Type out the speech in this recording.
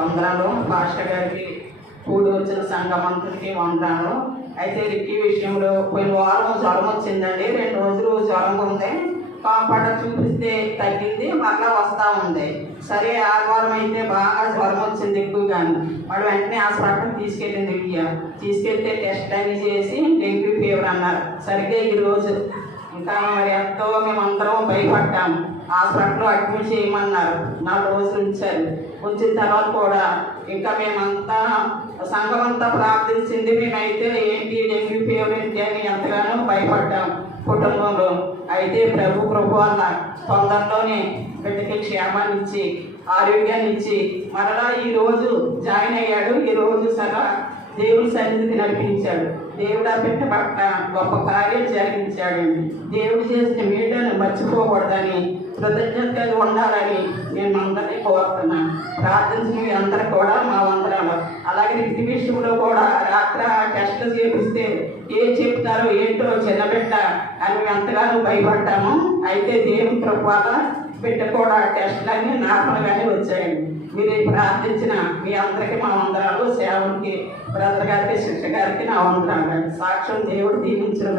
వందనాలు. భాష గారికి కూడి వచ్చిన సంఘమంతుడికి వందనాలు. అయితే ఈ విషయంలో పోయిన వారం జ్వరం వచ్చిందండి. రెండు రోజులు జ్వరం ఉంది. పాపడ చూపిస్తే తగ్గింది మరలా వస్తూ ఉంది. సరే ఆదివారం అయితే బాగా జ్వరం వచ్చింది ఎక్కువగాను. వాడు వెంటనే హాస్పిటల్ తీసుకెళ్ళింది ఇయ్య తీసుకెళ్తే టెస్ట్ అని చేసి డెంగ్యూ ఫీవర్ అన్నారు. సరిగ్గా ఈ రోజు. ఇంకా మరి ఎంతో మేమందరం భయపడ్డాము హాస్పిటల్లో అడ్మిట్ చేయమన్నారు. నాలుగు రోజులు ఉంచారు. ఉంచిన తర్వాత కూడా ఇంకా మేమంతా సంఘం అంతా ప్రార్థించింది. మేమైతే ఏంటి డెంగ్యూ ఫీవర్ ఏంటి అని ఎంతగానో భయపడ్డాం కుటుంబంలో. అయితే ప్రభు ప్రభు అన్న తొందరలోనే బిడ్డకి క్షేమాన్ని ఇచ్చి ఆరోగ్యాన్ని ఇచ్చి మరలా ఈరోజు జాయిన్ అయ్యాడు. ఈరోజు రోజు దేవుడి సన్నిధికి నడిపించాడు. దేవుడు ఆ బిడ్డ పట్ల గొప్ప కార్యం జరిగించాడండి. దేవుడు చేసిన మేటను మర్చిపోకూడదని కృతజ్ఞతగా ఉండాలని నేను అందరినీ కోరుతున్నాను. ప్రార్థించిన మీ అందరూ కూడా మా వందనాలు. అలాగే ఇంటి విషయంలో కూడా రాత్రి టెస్ట్ చేపిస్తే ఏం చెప్తారో ఏంటో చిన్నబిడ్డ అని మేము ఎంతగానో భయపడ్డాము. అయితే దేవుని కృప బిడ్డ కూడా టెస్టులన్నీ నార్మల్గానే వచ్చాయండి. మీరు ప్రార్థించిన మీ అందరికీ మా వందరాలు సేవకి బ్రదర్ గారికి శిక్ష గారికి నా వందరాలు సాక్ష్యం దేవుడు దీవించిన